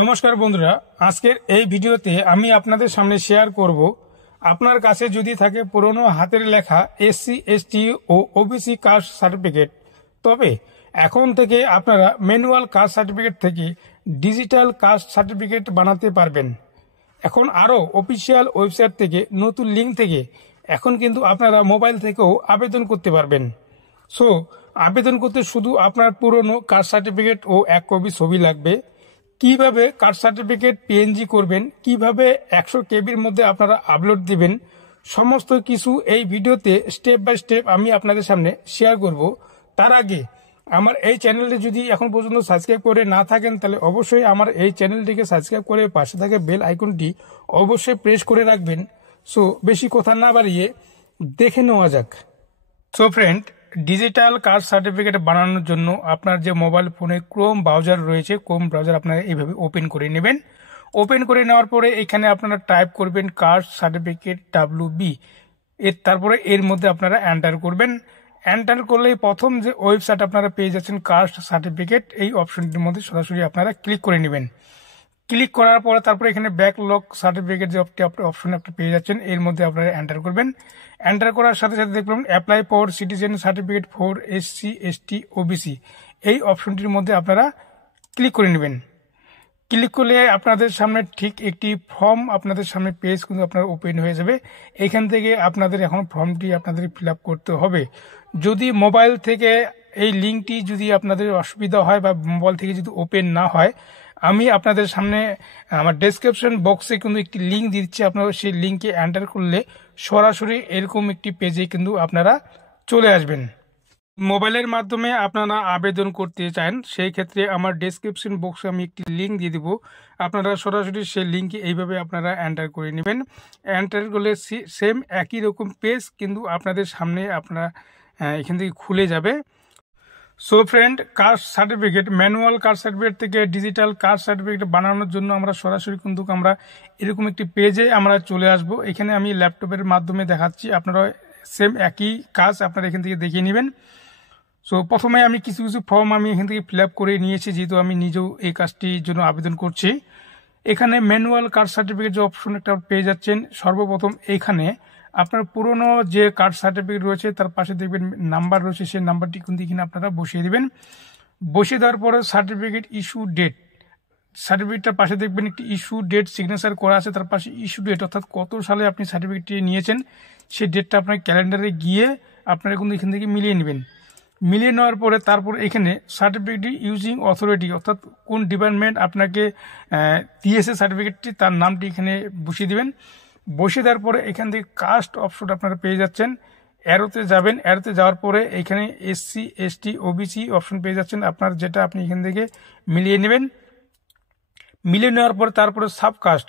নমস্কার বন্ধুরা, আজকের এই ভিডিওতে আমি আপনাদের সামনে শেয়ার করব আপনার কাছে যদি থাকে পুরনো হাতের লেখা এসসি এসটি ও ওবিসি কাস্ট সার্টিফিকেট, তবে এখন থেকে আপনারা ম্যানুয়াল কাস্ট সার্টিফিকেট থেকে ডিজিটাল কাস্ট সার্টিফিকেট বানাতে পারবেন। এখন আরও অফিসিয়াল ওয়েবসাইট থেকে নতুন লিঙ্ক থেকে এখন কিন্তু আপনারা মোবাইল থেকেও আবেদন করতে পারবেন। সো আবেদন করতে শুধু আপনার পুরনো কাস্ট সার্টিফিকেট ও 1 কপি ছবি লাগবে। কিভাবে কাস্ট সার্টিফিকেট পিএনজি করবেন, কিভাবে 100 কেবির মধ্যে আপনারা আপলোড দিবেন, সমস্ত কিছু এই ভিডিওতে স্টেপ বাই স্টেপ আমি আপনাদের সামনে শেয়ার করব। তার আগে আমার এই চ্যানেলটি যদি এখন পর্যন্ত সাবস্ক্রাইব করে না থাকেন তাহলে অবশ্যই আমার এই চ্যানেলটিকে সাবস্ক্রাইব করে পাশে থাকা বেল আইকনটি অবশ্যই প্রেস করে রাখবেন। সো বেশি কথা না বাড়িয়ে দেখে নেওয়া যাক। So friend, digital caste certificate বানানোর জন্য আপনার যে মোবাইল ফোনে ক্রোম ব্রাউজার রয়েছে, ক্রোম ব্রাউজার আপনারা এইভাবে ওপেন করে নেবেন। ওপেন করে নেওয়ার পরে এখানে আপনারা টাইপ করবেন কাস্ট সার্টিফিকেট WB, তারপরে এর মধ্যে আপনারা এন্টার করবেন। এন্টার করলেই প্রথম যে ওয়েবসাইট আপনারা পেয়ে যাচ্ছেন কাস্ট সার্টিফিকেট, এই অপশনটির মধ্যে সরাসরি আপনারা ক্লিক করে নেবেন। ক্লিক করার পরে তারপরে এখানে ব্যাকলগ সার্টিফিকেট যে অপশন আপনি পেয়ে যাচ্ছেন, এর মধ্যে আপনারা এন্টার করবেন। এন্টার করার সাথে সাথে দেখবেন apply for citizen certificate for SC ST OBC, এই অপশনটির মধ্যে আপনারা ক্লিক করে নেবেন। ক্লিক করলে আপনাদের সামনে ঠিক একটি ফর্ম, আপনাদের সামনে পেজ কিন্তু আপনার ওপেন হয়ে যাবে। এখান থেকে আপনাদের এখন ফর্মটি আপনাদের ফিল আপ করতে হবে। যদি মোবাইল থেকে এই লিঙ্কটি যদি আপনাদের অসুবিধা হয় বা মোবাইল থেকে যদি ওপেন না হয়, আমি আপনাদের সামনে আমার ডেসক্রিপশন বক্সে কিন্তু একটি লিঙ্ক দিচ্ছি, আপনারা সেই লিঙ্কে এন্টার করলে সরাসরি এরকম একটি পেজে কিন্তু আপনারা চলে আসবেন। মোবাইলের মাধ্যমে আপনারা আবেদন করতে চান, সেই ক্ষেত্রে আমার ডেসক্রিপশন বক্সে আমি একটি লিঙ্ক দিয়ে দেবো, আপনারা সরাসরি সেই লিঙ্কে এইভাবে আপনারা এন্টার করে নেবেন। এন্টার করলে সেম একই রকম পেজ কিন্তু আপনাদের সামনে আপনারা এখান থেকে খুলে যাবে। So friend, caste certificate manual caste certificate থেকে ডিজিটাল কাস্ট সার্টিফিকেট বানানোর জন্য আমরা সরাসরি কিন্তু আমরা এরকম একটি পেজে আমরা চলে আসব। এখানে আমি ল্যাপটপের মাধ্যমে দেখাচ্ছি, আপনারা সেম একই কাজ আপনারা এখান থেকে দেখিয়ে নেবেন। সো প্রথমে আমি কিছু ফর্ম আমি এখান থেকে ফিল আপ করে নিয়েছি, যেহেতু আমি নিজেও এই কাজটির জন্য আবেদন করছি। এখানে ম্যানুয়াল কাস্ট সার্টিফিকেট যে অপশন একটা পেয়ে যাচ্ছেন, সর্বপ্রথম এইখানে আপনার পুরনো যে কাস্ট সার্টিফিকেট রয়েছে তার পাশে দেখবেন নাম্বার রয়েছে, সেই নাম্বারটি কিন্তু এখানে আপনারা বসিয়ে দিবেন। বসিয়ে দেওয়ার পরে সার্টিফিকেট ইস্যু ডেট, সার্টিফিকেটটার পাশে দেখবেন একটি ইস্যু ডেট সিগনেচার করা আছে, তার পাশে ইস্যু ডেট অর্থাৎ কত সালে আপনি সার্টিফিকেটটি নিয়েছেন সেই ডেটটা আপনার ক্যালেন্ডারে গিয়ে আপনারা কিন্তু এখান থেকে মিলিয়ে নেবেন। মিলিয়ে নেওয়ার পরে তারপর এখানে সার্টিফিকেট ইউজিং অথরিটি অর্থাৎ কোন ডিপার্টমেন্ট আপনাকে দিয়েছে সার্টিফিকেটটি তার নামটি এখানে বসিয়ে দিবেন। বসিয়ে দেওয়ার পরে এখান থেকে কাস্ট অপশন আপনারা পেয়ে যাচ্ছেন, অ্যারোতে যাবেন। অ্যারোতে যাওয়ার পরে এখানে এসসি এসটি ওবিসি অপশন পেয়ে যাচ্ছেন, আপনার যেটা আপনি এখান থেকে মিলিয়ে নেবেন। মিলিয়ে নেওয়ার পরে তারপরে সাবকাস্ট,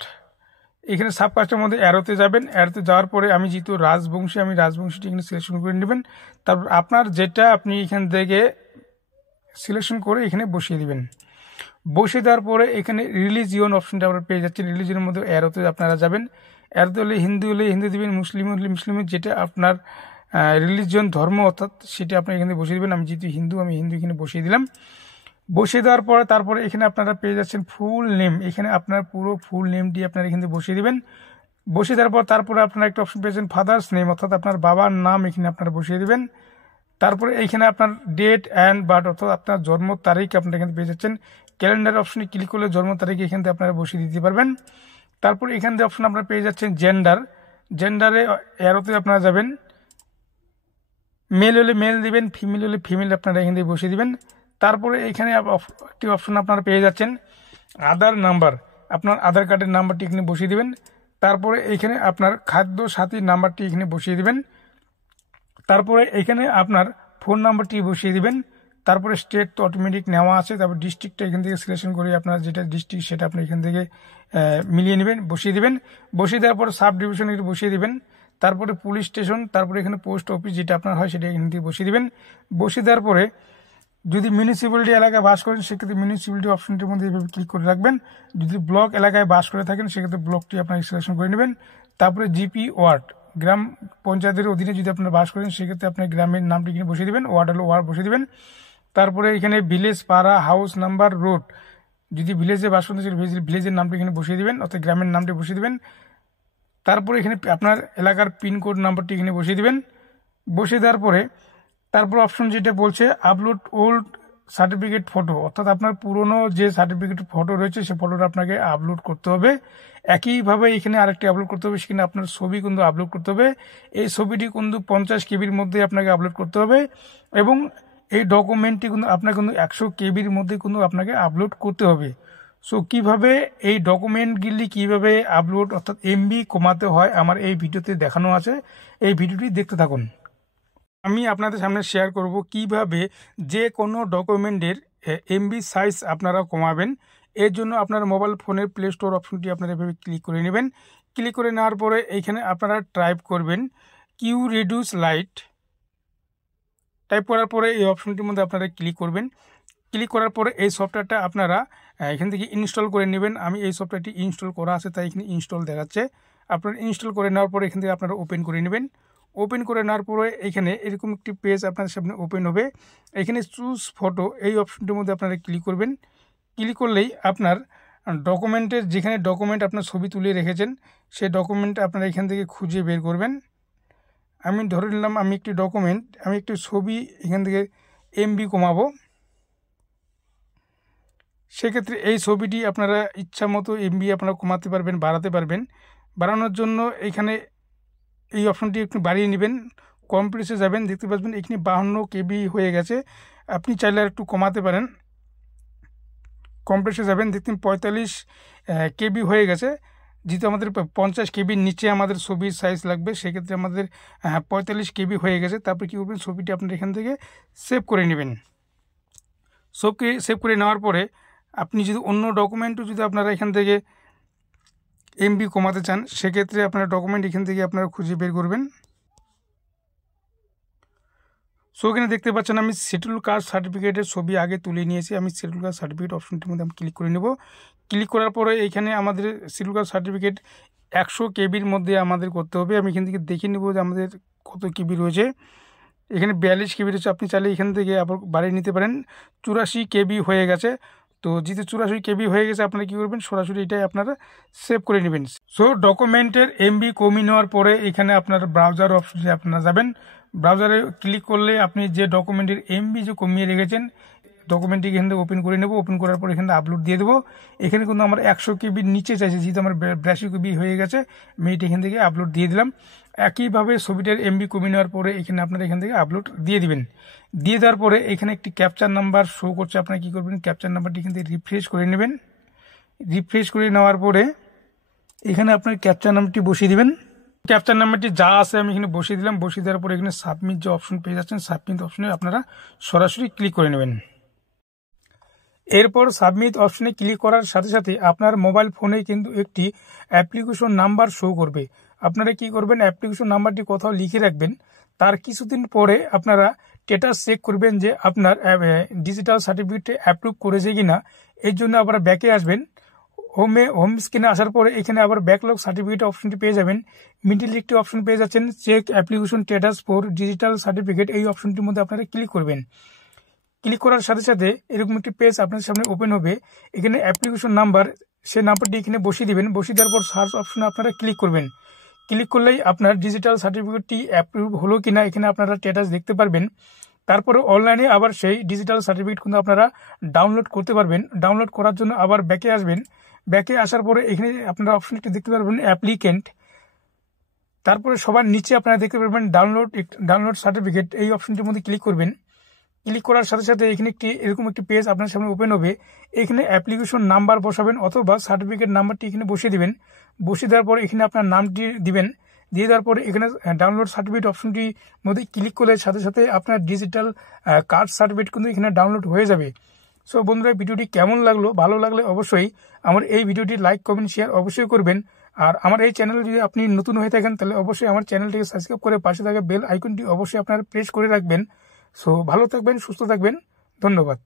এখানে সাবকাস্টের মধ্যে অ্যারোতে যাবেন। অ্যারোতে যাওয়ার পরে আমি যেহেতু রাজবংশী, আমি রাজবংশীটি এখানে সিলেকশন করে নেবেন। তারপর আপনার যেটা আপনি এখান থেকে সিলেকশন করে এখানে বসিয়ে দিবেন। বসিয়ে দেওয়ার পরে এখানে রিলিজিয়ন অপশনটা আপনারা পেয়ে যাচ্ছেন। রিলিজিয়নের মধ্যে অ্যারোতে আপনারা যাবেন। অ্যারোতে হলে হিন্দু দিবেন, মুসলিম হলে মুসলিমের যেটা আপনার রিলিজিয়ন ধর্ম অর্থাৎ সেটা আপনি এখানে বসিয়ে দেবেন। আমি যেহেতু হিন্দু, আমি হিন্দু এখানে বসিয়ে দিলাম। বসিয়ে দেওয়ার পরে তারপরে এখানে আপনারা পেয়ে যাচ্ছেন ফুল নেম, এখানে আপনার পুরো ফুল নেমটি আপনারা এখানে বসিয়ে দিবেন। বসিয়ে দেওয়ার পর তারপরে আপনারা একটা অপশন পেয়েছেন ফাদার্স নেম অর্থাৎ আপনার বাবার নাম এখানে আপনারা বসিয়ে দিবেন। তারপরে এইখানে আপনার ডেট অ্যান্ড বার্থ অর্থাৎ আপনার জন্ম তারিখ আপনারা এখানে পেয়ে যাচ্ছেন। ক্যালেন্ডার অপশনে ক্লিক করলে জন্ম তারিখ এখান থেকে আপনারা বসিয়ে দিতে পারবেন। তারপরে এখান থেকে অপশন আপনারা পেয়ে যাচ্ছেন জেন্ডার, জেন্ডারে অ্যারোতে আপনারা যাবেন। মেল হলে মেল দিবেন, ফিমেল হলে ফিমেল আপনারা এখান থেকে বসিয়ে দিবেন। তারপরে এখানে একটি অপশন আপনারা পেয়ে যাচ্ছেন আধার নাম্বার, আপনার আধার কার্ডের নাম্বারটি এখানে বসিয়ে দিবেন। তারপরে এখানে আপনার খাদ্য সাথী নাম্বারটি এখানে বসিয়ে দিবেন। তারপরে এখানে আপনার ফোন নাম্বারটি বসিয়ে দিবেন। তারপরে স্টেট তো অটোমেটিক নেওয়া আছে, তারপর ডিস্ট্রিক্টটা এখান থেকে সিলেকশন করে আপনার যেটা ডিস্ট্রিক্ট সেটা আপনি এখান থেকে মিলিয়ে নেবেন, বসিয়ে দিবেন। বসিয়ে দেওয়ার পর সাব ডিভিশন একটু বসিয়ে দিবেন। তারপরে পুলিশ স্টেশন, তারপরে এখানে পোস্ট অফিস যেটা আপনার হয় সেটা এখান থেকে বসিয়ে দিবেন। বসিয়ে দেওয়ার পরে যদি মিউনিসিপ্যালিটি এলাকায় বাস করেন সেক্ষেত্রে মিউনিসিপ্যালিটি অপশনটির মধ্যে এইভাবে ক্লিক করে রাখবেন। যদি ব্লক এলাকায় বাস করে থাকেন সেক্ষেত্রে ব্লকটি আপনার সিলেকশন করে নেবেন। তারপরে জিপি ওয়ার্ড, গ্রাম পঞ্চায়েতের অধীনে যদি আপনারা বাস করেন সেক্ষেত্রে আপনার গ্রামের নামটি এখানে বসিয়ে দেবেন, ওয়ার্ড হলো ওয়ার্ড বসিয়ে দেবেন। তারপরে এখানে ভিলেজ, পাড়া, হাউস নাম্বার, রোড যদি ভিলেজে বাস করতে চান ভিলেজের নামটা এখানে বসিয়ে দিবেন, অর্থাৎ গ্রামের নামটা বসিয়ে দিবেন। তারপরে এখানে আপনার এলাকার পিনকোড নাম্বারটি এখানে বসিয়ে দিবেন। বসিয়ে দেওয়ার পরে তারপর অপশন যেটা বলছে আপলোড ওল্ড সার্টিফিকেট ফটো, অর্থাৎ আপনার পুরনো যে সার্টিফিকেট ফটো রয়েছে সেই ফটোটা আপনাকে আপলোড করতে হবে। একইভাবে এখানে আরেকটি আপলোড করতে হবে, সেখানে আপনার ছবি কিন্তু আপলোড করতে হবে। এই ছবিটি কিন্তু 50 কেবির মধ্যে আপনাকে আপলোড করতে হবে এবং এই ডকুমেন্টটি কিন্তু আপনাকে কিন্তু 100 কেবির মধ্যে কিন্তু আপনাকে আপলোড করতে হবে। সো কিভাবে এই ডকুমেন্টগুলি কিভাবে আপলোড অর্থাৎ এমবি কমাতে হয় আমার এই ভিডিওতে দেখানো আছে, এই ভিডিওটি দেখতে থাকুন। আমি আপনাদের সামনে শেয়ার করব কিভাবে যে কোনো ডকুমেন্টের এমবি সাইজ আপনারা কমাবেন। এর জন্য আপনার মোবাইল ফোনের প্লে স্টোর অপশনটি আপনারা এভাবে ক্লিক করে নেবেন। ক্লিক করে নেওয়ার পরে এইখানে আপনারা টাইপ করবেন কিউ রিডিউস লাইট। টাইপ করার পরে এই অপশনটির মধ্যে আপনারা ক্লিক করবেন। ক্লিক করার পরে এই সফটওয়্যারটা আপনারা এখান থেকে ইনস্টল করে নেবেন। আমি এই সফটওয়্যারটি ইনস্টল করা আছে তাই এখানে ইনস্টল দেখাচ্ছে। আপনারা ইনস্টল করে নেওয়ার পরে এখান থেকে আপনারা ওপেন করে নেবেন। ওপেন করে নেওয়ার পরে এখানে এরকম একটি পেজ আপনার সামনে ওপেন হবে। এখানে চুজ ফটো এই অপশনটির মধ্যে আপনারা ক্লিক করবেন। ক্লিক করলেই আপনার ডকুমেন্টের যেখানে ডকুমেন্ট আপনার ছবি তুলে রেখেছেন সেই ডকুমেন্ট আপনারা এখান থেকে খুঁজে বের করবেন। আমি ধরে নিলাম আমি একটি ছবি এখান থেকে এমবি কমাবো। সেক্ষেত্রে এই ছবিটি আপনারা ইচ্ছা মতো এমবি আপনারা কমাতে পারবেন, বাড়াতে পারবেন। বাড়ানোর জন্য এখানে এই অপশনটি একটু বাড়িয়ে নেবেন। কমপ্রেসে যাবেন, দেখতে পাচ্ছেন এখানে 52 কেবি হয়ে গেছে। আপনি চাইলে আর একটু কমাতে পারেন। কমপ্রেসে যাবেন, দেখতেন 45 কেবি হয়ে গেছে। যেহেতু আমাদের 50 কেবির নিচে আমাদের ছবির সাইজ লাগবে, সেক্ষেত্রে আমাদের 45 কেবি হয়ে গেছে। তারপর কী করবেন, ছবিটি আপনার এখান থেকে সেভ করে নেবেন। সেভ করে নেওয়ার পরে আপনি যদি অন্য ডকুমেন্টও যদি আপনারা এখান থেকে এমবি কমাতে চান, সেক্ষেত্রে আপনারা ডকুমেন্ট এখান থেকে আপনারা খুঁজে বের করবেন। সো এখানে দেখতে পাচ্ছেন আমি শিডিউল কাস্ট সার্টিফিকেটের ছবি আগে তুলে নিয়েছি। আমি শিডিউল কাস্ট সার্টিফিকেট অপশনটির মধ্যে আমি ক্লিক করে নেব। ক্লিক করার পরে এখানে আমাদের শিডিউল কাস্ট সার্টিফিকেট 100 কেবির মধ্যে আমাদের করতে হবে। আমি এখান থেকে দেখে নেব যে আমাদের কত কেবি রয়েছে। এখানে 42 কেবি রয়েছে। আপনি চাইলে এখান থেকে আবার বাড়িয়ে নিতে পারেন। 84 কেবি হয়ে গেছে। তো যেহেতু 84 কেবি হয়ে গেছে, আপনারা কী করবেন, সরাসরি এটাই আপনারা সেভ করে নেবেন। সো ডকুমেন্টের এমবি কমিয়ে নেওয়ার পরে এখানে আপনার ব্রাউজার অপশনে আপনারা যাবেন। ব্রাউজারে ক্লিক করলে আপনি যে ডকুমেন্টের এমবি যে কমিয়ে রেখেছেন ডকুমেন্টটি এখান থেকে ওপেন করে নেব। ওপেন করার পর এখানে আপলোড দিয়ে দেবো। এখানে কিন্তু আমার 100 কেবির নিচে চাইছে, যেহেতু আমার 82 কেবি হয়ে গেছে, আমি এটা এখান থেকে আপলোড দিয়ে দিলাম। একইভাবে ছবিটার এমবি কমিয়ে নেওয়ার পরে এখানে আপনারা এখান থেকে আপলোড দিয়ে দিবেন। দিয়ে দেওয়ার পরে এখানে একটি ক্যাপচার নাম্বার শো করছে। আপনারা কী করবেন, ক্যাপচার নাম্বারটি এখান থেকে রিফ্রেশ করে নেবেন। রিফ্রেশ করে নেওয়ার পরে এখানে আপনার ক্যাপচার নাম্বারটি বসিয়ে দিবেন। ক্যাপচার নাম্বারটি যা আছে আমি এখানে বসিয়ে দিলাম। বসিয়ে দেওয়ার পরে এখানে সাবমিট যে অপশন পেয়ে যাচ্ছেন, সাবমিট অপশনে আপনারা সরাসরি ক্লিক করে নেবেন। এরপর সাবমিট অপশনে ক্লিক করার সাথে সাথে আপনার মোবাইল ফোনে কিন্তু একটি অ্যাপ্লিকেশন নাম্বার শো করবে। আপনারা কি করবেন, অ্যাপ্লিকেশন নাম্বারটি কোথাও লিখে রাখবেন। তার কিছুদিন পরে আপনারা স্ট্যাটাস চেক করবেন যে আপনার ডিজিটাল সার্টিফিকেট অ্যাপ্রুভ করেছে কিনা। এর জন্য আবার ব্যাকে আসবেন। হোম স্ক্রিনে আসার পরে এখানে আবার ব্যাকলগ সার্টিফিকেট অপশনটি পেয়ে যাবেন। মিডিল একটি অপশন পেয়ে যাচ্ছেন check application status for digital certificate. এই অপশনটির মধ্যে আপনারা ক্লিক করবেন। ক্লিক করার সাথে সাথে এরকম একটি পেজ আপনার সামনে ওপেন হবে। এখানে অ্যাপ্লিকেশন নাম্বার, সেই নাম্বারটি এখানে বসিয়ে দিবেন। বসিয়ে দেওয়ার পর সার্চ অপশনে আপনারা ক্লিক করবেন। ক্লিক করলেই আপনার ডিজিটাল সার্টিফিকেটটি অ্যাপ্রুভ হলো কিনা এখানে আপনারা স্ট্যাটাস দেখতে পারবেন। তারপরে অনলাইনে আবার সেই ডিজিটাল সার্টিফিকেট কিন্তু আপনারা ডাউনলোড করতে পারবেন। ডাউনলোড করার জন্য আবার ব্যাকে আসবেন। ব্যাকে আসার পরে এখানে আপনারা অপশনটি দেখতে পারবেন অ্যাপ্লিকেন্ট। তারপরে সবার নিচে আপনারা দেখতে পারবেন ডাউনলোড সার্টিফিকেট। এই অপশনটির মধ্যে ক্লিক করবেন। ক্লিক করার সাথে সাথে এখানে এরকম একটি পেজ আপনার সামনে ওপেন হবে। এখানে অ্যাপ্লিকেশন নাম্বার বসাবেন অথবা সার্টিফিকেট নাম্বারটি এখানে বসিয়ে দিবেন। বসিয়ে দেওয়ার পরে এখানে আপনার নামটি দিবেন। দিয়ে দেওয়ার পরে এখানে ডাউনলোড সার্টিফিকেট অপশনটির মধ্যে ক্লিক করলে সাথে সাথে আপনার ডিজিটাল কাস্ট সার্টিফিকেট কিন্তু এখানে ডাউনলোড হয়ে যাবে। সো বন্ধুরা, ভিডিওটি কেমন লাগলো, ভালো লাগলে অবশ্যই আমার এই ভিডিওটি লাইক, কমেন্ট, শেয়ার অবশ্যই করবেন। আর আমার এই চ্যানেল যদি আপনি নতুন হয়ে থাকেন তাহলে অবশ্যই আমার চ্যানেলটিকে সাবস্ক্রাইব করে পাশে থাকা বেল আইকনটি অবশ্যই আপনারা প্রেস করে রাখবেন। সো ভালো থাকবেন, সুস্থ থাকবেন। ধন্যবাদ।